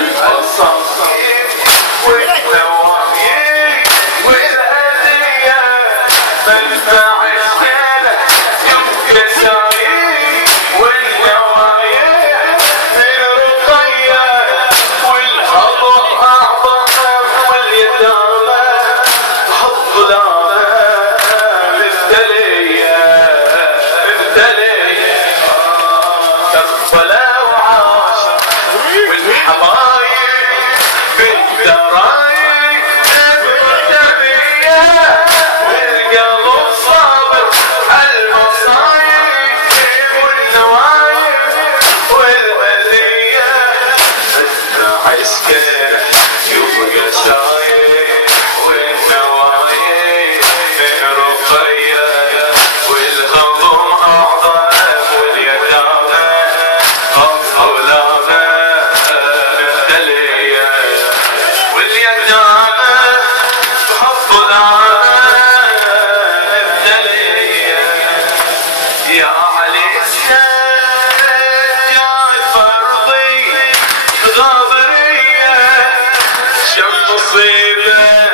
المصايب والنوايب والهدية منفع الشارع يبقى سعيد والنوايب الرقية والحضر أعظم واليتامى الظلامة مبتلية تقبل وعاش والحبايب بالدرايب المرتبية والقلب صابر المصايب والنوايب والأذية اسمع عسكر يبقى شايب والنوايب الرقية والهضم أعظم واليتامى الظلامة مبتلية واليتامى الظلامة مبتلية يا علي السيد يا الفرضي غاضرية شم مصيبة